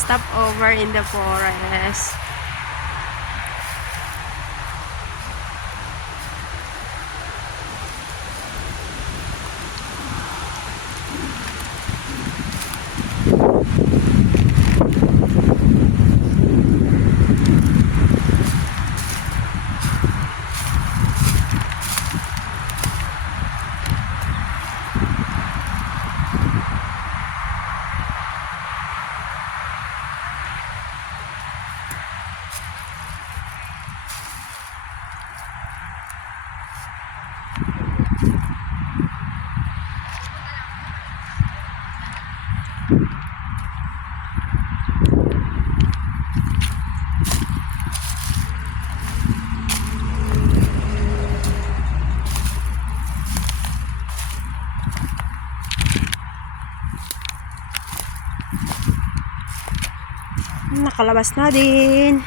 Stop over in the forest. Nakalabas na din.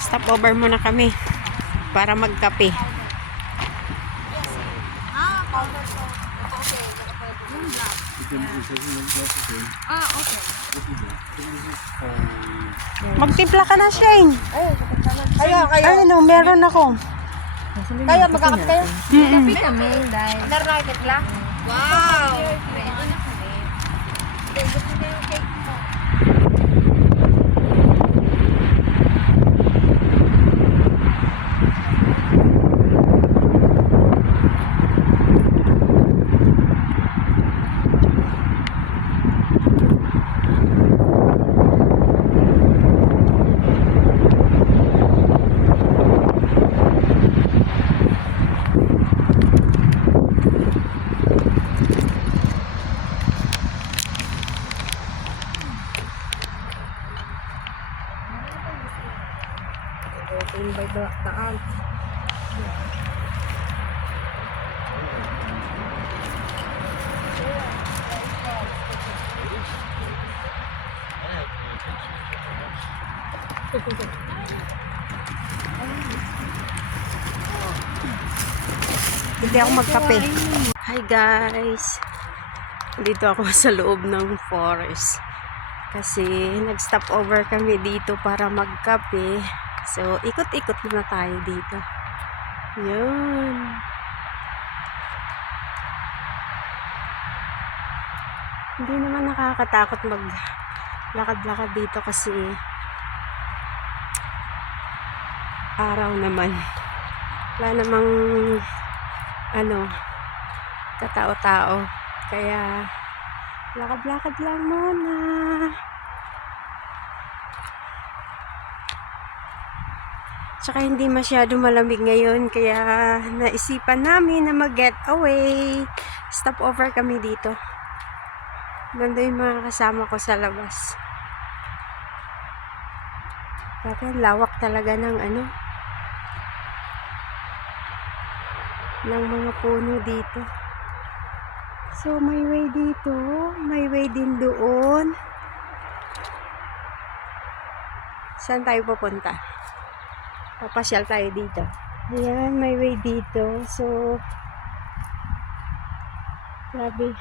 Stop over muna kami para magkape. Magtimpla ka na, Shane. Kayo. Ano, meron ako. Kayo, magkakat kayo? Kapi kami, dahil. Meron na kayo lang? Wow! Invite the aunt. Hindi ako magkape. Hi guys. Dito ako sa loob ng forest. Kasi nag-stop over kami dito para magkape. So, ikot-ikot muna tayo dito. Yun. Hindi naman nakakatakot maglakad-lakad dito kasi araw naman. Wala namang katao-tao. Kaya lakad-lakad lang muna. Tsaka hindi masyado malamig ngayon, kaya naisipan namin na mag-get away. Stop over kami dito. Ganda yung mga kasama ko sa labas. Bakit lawak talaga ng ng mga puno dito. So may way dito, may way din doon. Saan tayo pupunta? Papasyal tayo dito. Ayan, may way dito. So, grabe.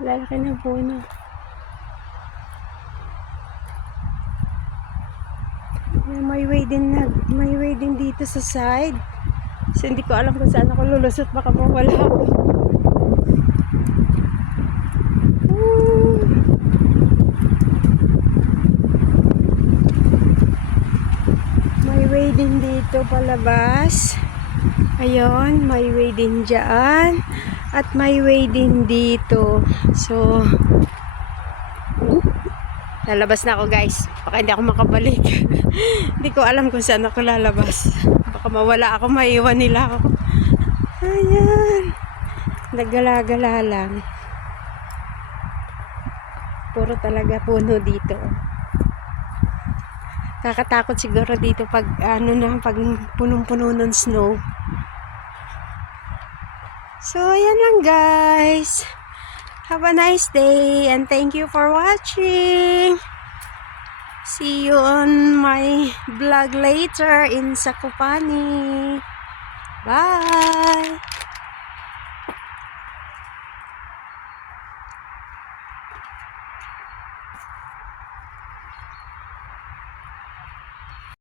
Lalaki ng puno. Ayan, may way din dito sa side. So, hindi ko alam kung saan ako lulusot. Baka mawala ako. May way din dito palabas. Ayun, may way din dyan. At may way din dito. So, lalabas na ako guys. Baka hindi ako makabalik. Hindi ko alam kung saan ako lalabas. Baka mawala ako, maiwan nila ako. Ayan. Nagala-gala lang. Puro talaga puno dito. Kakatakot siguro dito pag pag punong-puno ng snow. So, ayan lang guys. Have a nice day and thank you for watching. See you on my vlog later in Zakopane. Bye!